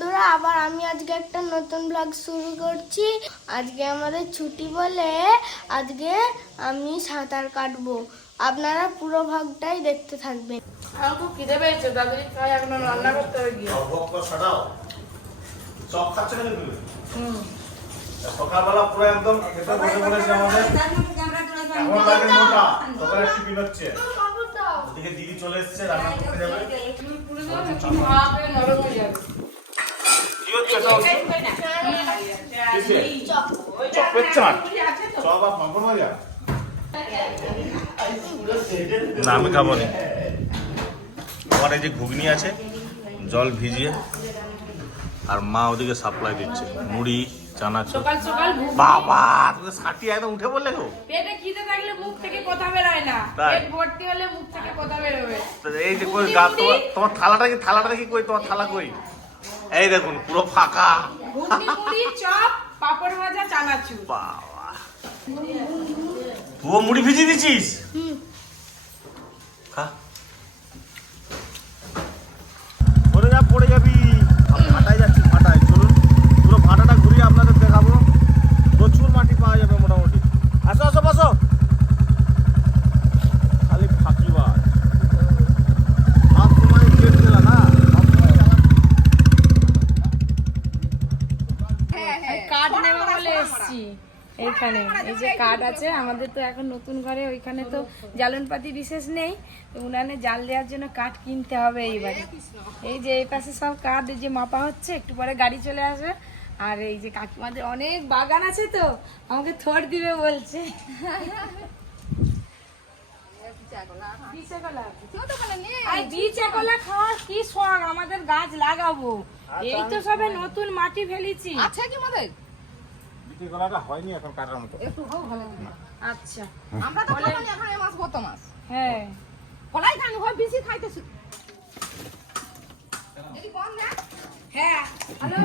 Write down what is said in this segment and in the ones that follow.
বন্ধুরা আবার আমি আজকে একটা নতুন ব্লগ শুরু করছি। আজকে আমাদের ছুটি বলে আজকে আমি সাঁতার কাটবো। আপনারা পুরো ভাগটাই দেখতে থাকবেন। আমার খুব খিদে পেয়েছে তাড়াতাড়ি খাই এখন রান্না করতে হবে গিয়ে। চপ খাচ্ছে কেন তুমি? সকালবেলা পুরো একদম খেতে বসে পড়েছে আমাদের। এমন লাগে মোটা সকালে টিফিন হচ্ছে ওদিকে দিদি চলে এসেছে রান্না করতে যাবে। ভাবে নরম হয়ে যাবে কি হচ্ছে এটা হচ্ছে? কিসে? চপের চাট চপ আর পাঁপড় ভাজা না আমি খাব না। আমার এই যে ঘুগনি আছে জল ভিজিয়ে আর মা ওদিকে সাপ্লাই দিচ্ছে মুড়ি সকাল সকাল বাবা তুমি ষাটি একদম উঠে বললে গো। পেটে খিদে থাকলে মুখ থেকে কথা বেরোয় না। পেট ভর্তি হলে মুখ থেকে কথা বেরোবে। তো এই যে কই গা তোমার থালাটা কি থালাটা দেখি কই? তোমার থালা কই? এই দেখুন পুরো ফাঁকা। চপ পাপড় ভাজা চানাচুর। বাবা। তুইও মুড়ি ভিজিয়ে দিছিস খা। পড়ে যা পড়ে যাবি। ফাটায় যাচ্ছি ফাটায় চলুন পুরো ফাটাটা ঘুরিয়ে আপনাদের দেখাবো প্রচুর মাটি পাওয়া যাবে মোটামুটি আসো আসো বসো খালি ফাঁকিবাজ সব সময় গেট দিলা না সব সময় চালান কার্ড নেওয়া বলে এসছি এইখানে। এই যে কাঠ আছে আমাদের তো এখন নতুন ঘরে ওইখানে তো জ্বালনপাতি বিশেষ নেই। তো উনানে জাল দেওয়ার জন্য কাঠ কিনতে হবে এইবারে। এই যে এই পাশে সব কাঠ যে মাপা হচ্ছে একটু পরে গাড়ি চলে আসবে। আর এই যে কাকিমাদের অনেক বাগান আছে তো আমাকে থর দিবে বলছে। কি শখ? আমাদের গাছ লাগাবো। এই তো সবে নতুন মাটি ফেলেছি। আছে কি আমাদের বিক্রি করাটা হয়নি এখন কাটার মতো। একটু হোক ভালো আচ্ছা। আমরা তো এখন এ মাস গত মাস হ্যাঁ। কলাই খানি হয় বেশি খাইতেছি। না। হ্যাঁ। হ্যালো।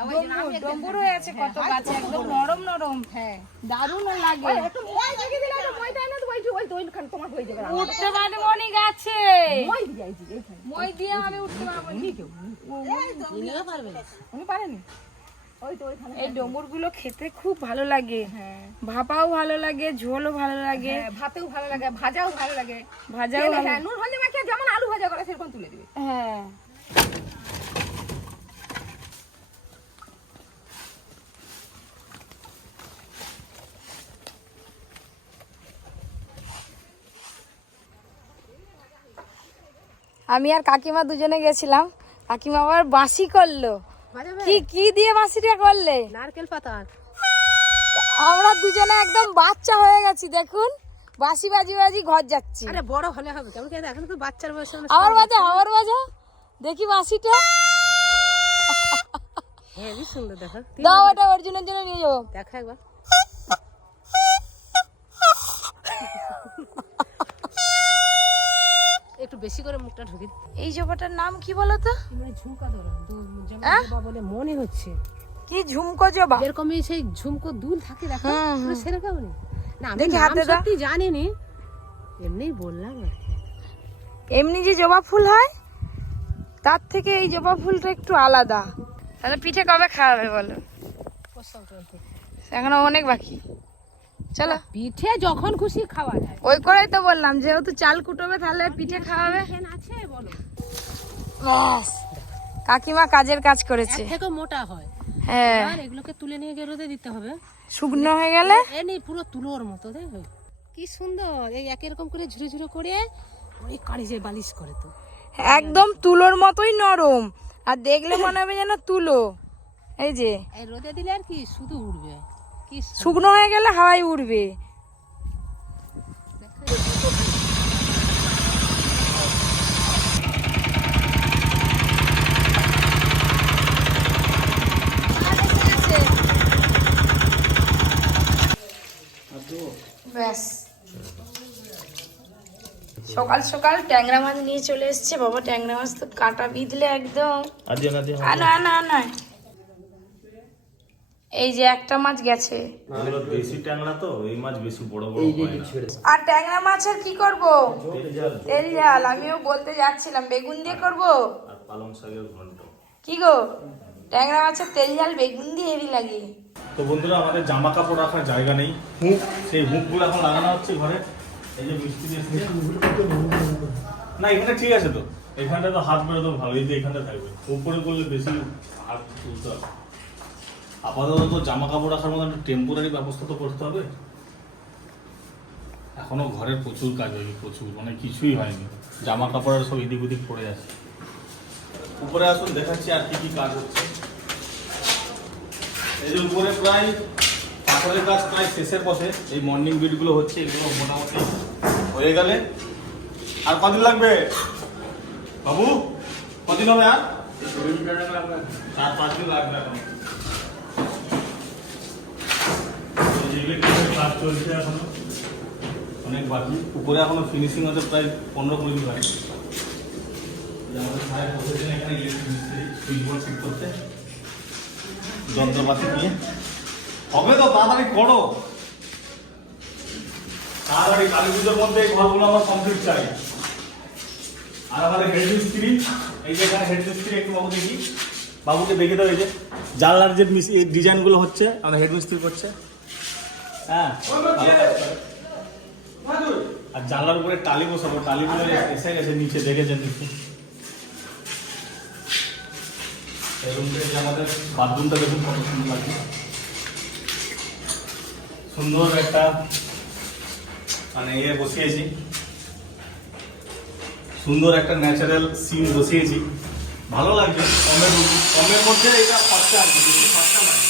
আমাদের কিনছি হয়ে আছে কত গাছে একদম নরম নরম। হ্যাঁ। দারুণ লাগে। একটু দেখি দিলে তো মই দেয় না তো ওই যে ওই তো ওইখানে তোমার হয়ে যাবে উঠতে পারে মনি গাছে। মই দিয়েছি এইখানে। মই দিয়ে আমি উঠতে পারব না। উনি পারেনি? ওই তো এই ডম্বুরগুলো খেতে খুব ভালো লাগে। হ্যাঁ। ভাপাও ভালো লাগে ঝোলও ভালো লাগে। হ্যাঁ, ভাতেও ভালো লাগে ভাজাও ভালো লাগে। ভাজাও ভালো হ্যাঁ নুন মাখিয়ে যেমন আলু ভাজা করে সেরকম তুলে দিবে। হ্যাঁ। আমি আর কাকিমা দুজনে গেছিলাম। কাকিমা আবার বাঁশি করল। কি কি দিয়ে বাঁশিটা করলে? নারকেল পাতা। আমরা দুজনে একদম বাচ্চা হয়ে গেছি দেখুন। বাঁশি বাজি বাজি ঘর যাচ্ছি। আরে বড় হলে হবে কেমন কি এখন তো বাচ্চার বয়সে আবার বাজা আবার বাজা। দেখি বাঁশিটা। হেভি সুন্দর দেখো। দাও ওটা অর্জুনের জন্য নিয়ে যাব। দেখা একবার। বেশি করে মুখটা ঢুকে এই জবাটার নাম কি বলো তো মানে ঝুমকা ধরো। তো জবা বলে মনে হচ্ছে। কি ঝুমকো জবা? যেরকমই সেই ঝুমকো দুল থাকে দেখো হুম, পুরো না আমি দেখি নাম হাতে দাও। সত্যি জানিনি। এমনিই বললাম আর কি। এমনি যে জবা ফুল হয় তার থেকে এই জবা ফুলটা একটু আলাদা। তাহলে পিঠে কবে খাওয়াবে বলো? এখনও অনেক বাকি। চলো। পিঠে যখন খুশি খাওয়া যায়। ওই করেই তো বললাম যেহেতু চাল কুটোবে তাহলে পিঠে খাওয়াবে আছে বলো। ব্যাস। কাকিমা কাজের কাজ করেছে। থেকে মোটা হয়। হ্যাঁ। আর এগুলোকে তুলে নিয়ে গিয়ে রোদে দিতে হবে। শুকনো হয়ে গেলে? এ নেই পুরো তুলোর মতো দেখো। কি সুন্দর। এই একই রকম করে ঝুড়ে ঝুড়ে করে কাড়ি যায় বালিশ করে তো। একদম তুলোর মতোই নরম। আর দেখলে মনে হবে যেন তুলো। এই যে। এই রোদে দিলে আর কি শুধু সুন্দর। শুকনো হয়ে গেলে হাওয়ায় উড়বে। ব্যাস। সকাল সকাল ট্যাংরা মাছ নিয়ে চলে এসছে। বাবা ট্যাংরা মাছ তো কাটা বিঁধলে একদম। আর না আনো আনো। এই যে একটা মাছ গেছে। দেশি ট্যাংরা তো এই মাছ বেশি বড় বড় আর ট্যাংরা মাছের কি করব? তেল ঝাল আমিও বলতে যাচ্ছিলাম বেগুন দিয়ে করব? আর পালং শাকের ঘন্ট। কি গো? ট্যাংরা মাছের তেল ঝাল বেগুন দিয়ে হেভি লাগে। তো বন্ধুরা আমাদের জামা কাপড় রাখার জায়গা নেই। হুক সেই হুকগুলো এখন লাগানো হচ্ছে ঘরে। এই যে মিস্ত্রি না এখানে ঠিক আছে তো। এখানটা তো হাত বেরো তো ভালো এই যে এখানটা থাকবে। উপরে করলে বেশি হাত তুলতে হবে। আপাতত জামা কাপড় রাখার মতো একটা টেম্পোরারি ব্যবস্থা তো করতে হবে। এখনও ঘরের প্রচুর কাজ হয়নি প্রচুর মানে কিছুই হয়নি। জামা কাপড়ের সব এদিক ওদিক পড়ে আছে। উপরে আসুন, দেখাচ্ছি আর কি কি কাজ হচ্ছে। এই যে উপরে প্রায় পাথরের কাজ প্রায় শেষের পথে এই মর্নিং বিটগুলো হচ্ছে, এগুলো মোটামুটি হয়ে গেলে। আর কদিন লাগবে? বাবু, কদিন হবে আর? চার পাঁচ দিন লাগবে এখন। চলছে এখনও অনেক বাকি। উপরে এখনও ফিনিশিং হতে প্রায় পনেরো কুড়ি দিন বাকি। আমাদের সাহেব এখানে ইলেকট্রিক মিস্ত্রি ফিট করতে। যন্ত্রপাতি দিয়ে হবে তো, তাড়াতাড়ি করো। তাড়াতাড়ি কালী পুজোর মধ্যে এই ঘরগুলো আমার কমপ্লিট চাই। আর আমাদের হেড মিস্ত্রি এই যে এখানে হেড মিস্ত্রি একটু বাবু দেখি। বাবুকে দেখে এই যে। জানলার যে ডিজাইনগুলো হচ্ছে, আমাদের হেড মিস্ত্রি করছে। হ্যাঁ। আর জানলার উপরে টালি বসাবো টালি টালিগুলো এসে গেছে নিচে দেখেছেন নিচে। আমাদের বাথরুমটা দেখুন কত সুন্দর লাগছে। সুন্দর একটা মানে ইয়ে বসিয়েছি। সুন্দর একটা ন্যাচারাল সিন বসিয়েছি। ভালো লাগছে। কমের কমের মধ্যে এটা খরচা আছে বেশি খরচা নয়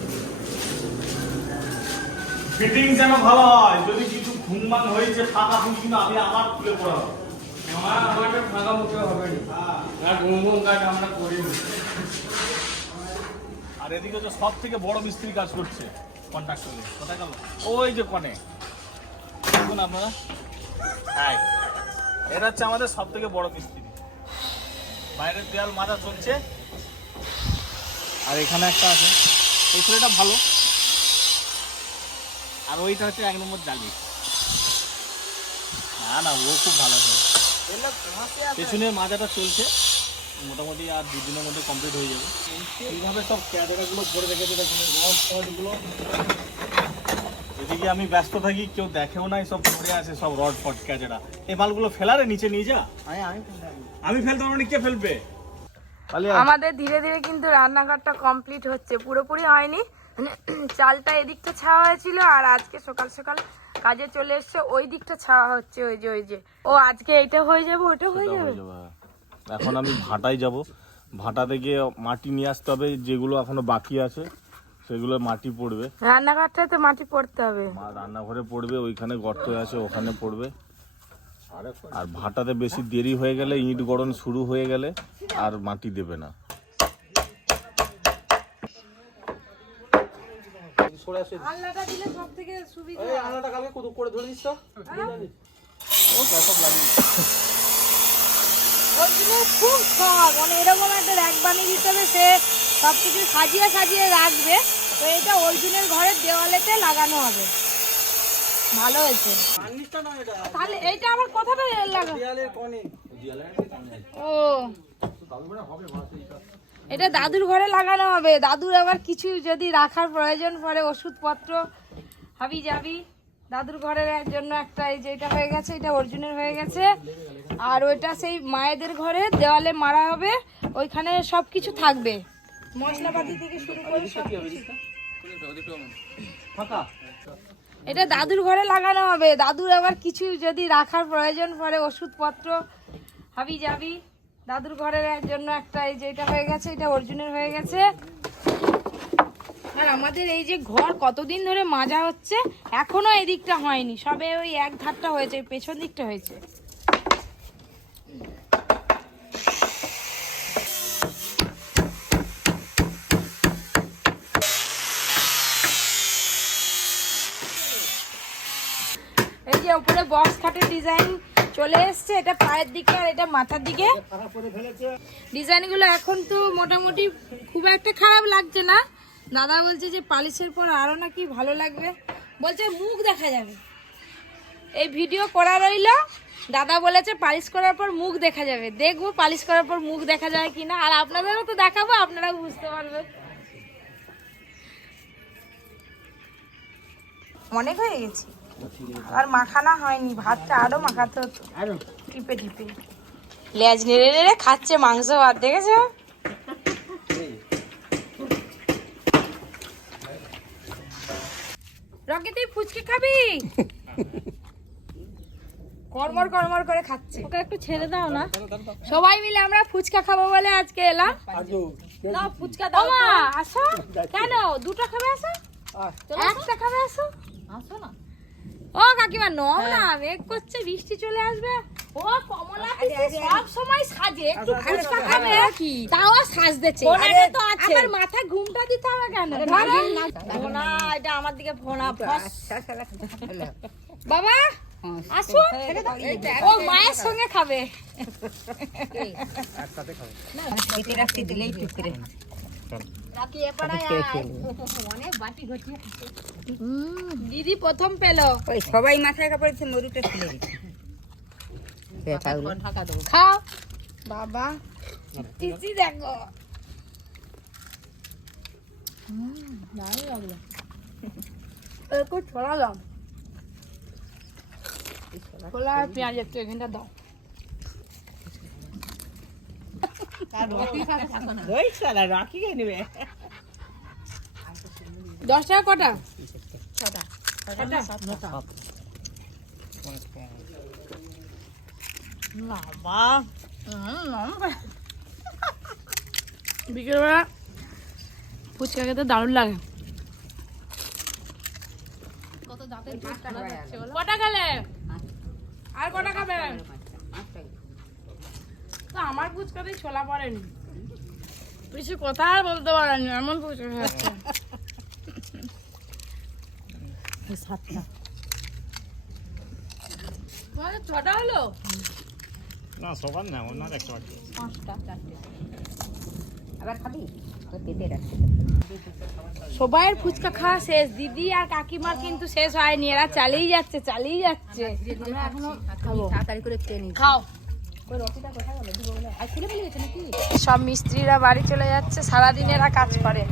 ফিটিং যেন ভালো হয়। যদি কিছু ঘুমমান হয়েছে ফাঁকা ফুঁকি না আমি আবার খুলে পড়াবো। আমার আমাকে ফাঁকা মুখে হবে না। আর ঘুম ঘুম কাজ আমরা করি আর এদিকে তো সব থেকে বড় মিস্ত্রি কাজ করছে কন্ট্রাক্টরে কোথায় গেল? ওই যে কনে। দেখুন আপনারা। হ্যাঁ এটা হচ্ছে আমাদের সব থেকে বড় মিস্ত্রি। বাইরের দেয়াল মাজা চলছে। আর এখানে একটা আছে। এই ছেলেটা ভালো। আর ওইটা হচ্ছে এক নম্বর জালি। না না ও খুব ভালো আছে। পেছনে মাজাটা চলছে। মোটামুটি আর দুদিনের মধ্যে কমপ্লিট হয়ে যাবে। এইভাবে সব ক্যামেরাগুলো ভরে রেখেছে দেখুন রড ফডগুলো এদিকে আমি ব্যস্ত থাকি কেউ দেখেও নাই সব পড়ে আছে সব রড ফট ক্যাচেরা এই মালগুলো ফেলারে নিচে নিয়ে যা। আমি ফেলতে পারব না কে ফেলবে? আমাদের ধীরে ধীরে কিন্তু রান্নাঘরটা কমপ্লিট হচ্ছে। পুরোপুরি হয়নি। মানে চালটা এদিকটা ছাওয়া হয়েছিল আর আজকে সকাল সকাল কাজে চলে এসছে। ওই দিকটা ছাওয়া হচ্ছে ওই যে ওই যে। ও আজকে এটা হয়ে যাবে ওটা হয়ে যাবে? হয়ে। এখন আমি ভাটায় যাব। ভাটাতে গিয়ে মাটি নিয়ে আসতে হবে যেগুলো এখনও বাকি আছে সেগুলো মাটি পড়বে। রান্নাঘরটাতে মাটি পড়তে হবে। রান্নাঘরে পড়বে ওইখানে গর্ত আছে ওখানে পড়বে। আর ভাটাতে বেশি দেরি হয়ে গেলে ইট গড়ন শুরু হয়ে গেলে আর মাটি দেবে না। আল্লাহটা দিলে সব থেকে সুবিধা ওর জন্য খুব শখ মানে এরকম একটা র্যাক বানিয়ে দিতে হবে সে সব কিছু সাজিয়ে সাজিয়ে রাখবে। তো এটা অর্জুনের ঘরের দেওয়ালেতে লাগানো হবে। ভালো হয়েছে। তাহলে এইটা আমার কথাটা লাগা ও। এটা দাদুর ঘরে লাগানো হবে। দাদুর আবার কিছু যদি রাখার প্রয়োজন পড়ে ওষুধপত্র হাবি যাবি দাদুর ঘরের জন্য একটা এই যেটা হয়ে গেছে এটা অর্জুনের হয়ে গেছে। আর ওইটা সেই মায়েদের ঘরে দেওয়ালে মারা হবে। ওইখানে সব কিছু থাকবে। মশলাপাতি থেকে শুরু করে সব এটা দাদুর ঘরে লাগানো হবে। দাদুর আবার কিছু যদি রাখার প্রয়োজন পড়ে ওষুধপত্র হাবি যাবি দাদুর ঘরের জন্য একটা এই যেটা হয়ে গেছে, এটা অর্জুনের হয়ে গেছে। আর আমাদের এই যে ঘর কতদিন ধরে মাজা হচ্ছে, এখনও এই দিকটা হয়নি। সবে ওই এক ধারটা হয়েছে পেছন দিকটা হয়েছে। এই যে উপরে বক্স খাটের ডিজাইন চলে এসছে, এটা পায়ের দিকে আর এটা মাথার দিকে। ডিজাইনগুলো এখন তো মোটামুটি খুব একটা খারাপ লাগছে না। দাদা বলছে যে পালিশের পর আরও নাকি ভালো লাগবে। বলছে মুখ দেখা যাবে। এই ভিডিও করা রইল। দাদা বলেছে পালিশ করার পর মুখ দেখা যাবে। দেখব পালিশ করার পর মুখ দেখা যায় কিনা। আর আপনাদেরও তো দেখাবো, আপনারাও বুঝতে পারবেন। অনেক হয়ে গেছি। আর মাখানা হয়নি ভাতটা আরও মাখাতে হতো। আরও? টিপে টিপে। লেজ নেড়ে নেড়ে খাচ্ছে মাংস ভাত দেখেছ? রকি তুই ফুচকে খাবি? কর্মর কর্মর করে খাচ্ছে। ওকে একটু ছেড়ে দাও না। সবাই মিলে আমরা ফুচকা খাব বলে আজকে এলাম। দাও ফুচকা দাও মা আসো। কেন দুটো খাবে আসো? একটা খাবে আসো। আসো না। ও কাকিমা নও না মেঘ করছে বৃষ্টি চলে আসবে। ও কমলা সব সময় সাজে। একটু ফুচকা খাবে কি? তাও সাজতেছে। ফোনাটা তো আছে। আমার মাথায় ঘুমটা দিতে হবে কেন। ফোনা এটা আমার দিকে ফোনা বাবা ও মায়ের সঙ্গে খাবে। দিদি প্রথম পেল। ওই সবাই মাথায় কাপড়েছে মরুটা খুলে দিচ্ছে। খাও। বাবা দেখো। একটু ছড়া দাও। ছোলা পেঁয়াজ একটু এখানটা দাও ওই সালা রাখি কে নেবে দশ টাকা কটা? বিকেলবেলা ফুচকা খেতে দারুণ লাগে। কটা খেলে? আর কটা খাবে? তো আমার ফুচকাতেই ছোলা পড়েনি। কিছু কথা আর বলতে পারেনি এমন ফুচকা খাচ্ছে। সাতটা। তোমাদের ছটা হলো? না সবার না ওনার একটা বাকি পাঁচটা চারটে। আবার খাবি? তো পেতে রাখছি সবাইয়ের ফুচকা খাওয়া শেষ দিদি আর কাকিমার কিন্তু শেষ হয়নি এরা চালিয়ে যাচ্ছে চালিয়ে যাচ্ছে। আমরা এখনও তাড়াতাড়ি করে খেয়ে খাও। সব মিস্ত্রিরা বাড়ি চলে যাচ্ছে, সারাদিন এরা কাজ করে।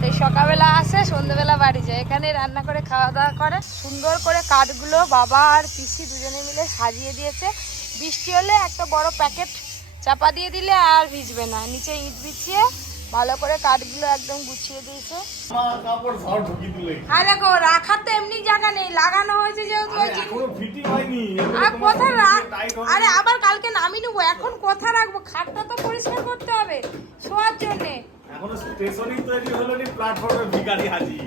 সেই সকালবেলা আসে সন্ধ্যেবেলা বাড়ি যায়। এখানে রান্না করে, খাওয়া দাওয়া করে। সুন্দর করে কাঠগুলো বাবা আর পিসি দুজনে মিলে সাজিয়ে দিয়েছে। বৃষ্টি হলে একটা বড় প্যাকেট চাপা দিয়ে দিলে আর ভিজবে না। নিচে ইট বিছিয়ে ভালো করে কাঠগুলো একদম গুছিয়ে দিয়েছে। আর দেখো রাখার তো এমনি জায়গা নেই লাগানো হয়েছে যেহেতু কোথায় রাখ আরে আবার কালকে নামিয়ে নেব এখন কোথায় রাখব? খাটটা তো পরিষ্কার করতে হবে শোয়ার জন্যে। এখনও স্টেশনই তৈরি হলো নি প্ল্যাটফর্মে ভিখারি হাজির।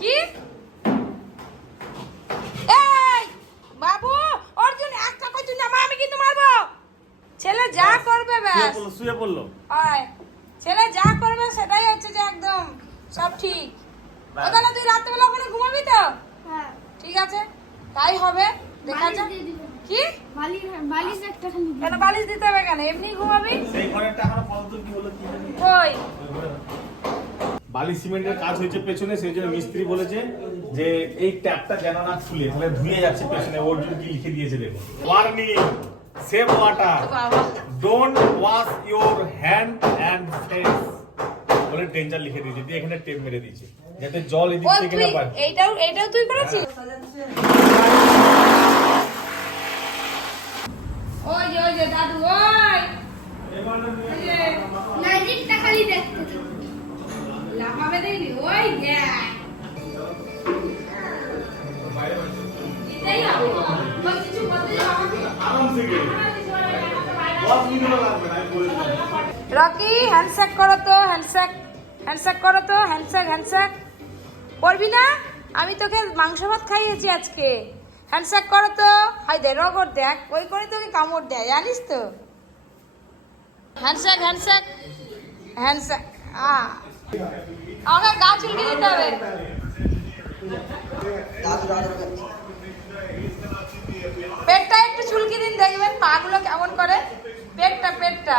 কি এই বাবু অর্জুন একটা কই তুই নামা আমি কিন্তু মারবো। ছেলে যা করবে ব্যাস। শুয়ে পড়ল। হয়। ছেলে যা করবে সেটাই হচ্ছে যে একদম সব ঠিক। ও তাহলে তুই রাত্রেবেলা ওখানে ঘুমাবি তো? হ্যাঁ। ঠিক আছে তাই হবে। দেখা যাক। কি? বালিশ বালিশ একটা কেন বালিশ দিতে হবে কেন? এমনি ঘুমাবি? সেই ঘরেরটা এখনও পর্যন্ত কি হলো কি কই বালি সিমেন্টের কাজ হয়েছে পেছনে সেই জন্য মিস্ত্রি বলেছে যে এই ট্যাপটা যেন না খুলে তাহলে ধুয়ে যাচ্ছে পেছনে অর্জুন কি লিখে দিয়েছে দেখুন warning. Save water don't wash your hand and face বলে ডেঞ্জার লিখে দিয়েছে। দিয়ে এখানে টেপ মেরে দিয়েছে। যাতে জল এদিক থেকে না পায়। এইটাও এইটাও তুই করেছিস? ওই ওই যে দাদু ওই। ম্যাজিকটা খালি দেখতে। লাফাবে দেখলি ওই দেখ। দিতেই হবে। রকি হ্যান্ডশেক করো তো হ্যান্ডশেক হ্যান্ডশেক করো তো হ্যান্ডশেক হ্যান্ডশেক করবি না? আমি তোকে মাংস ভাত খাইয়েছি আজকে। হ্যান্ডশেক করো তো। হাই দে রগর দেখ ওই করে তোকে কামড় দেয় জানিস তো? হ্যান্ডশেক হ্যান্ডশেক হ্যান্ডশেক আ আমাকে গা চুলকে দিতে হবে। পেটটা একটু চুলকি দিন দেখবেন পাগুলো কেমন করে। পেটটা পেটটা।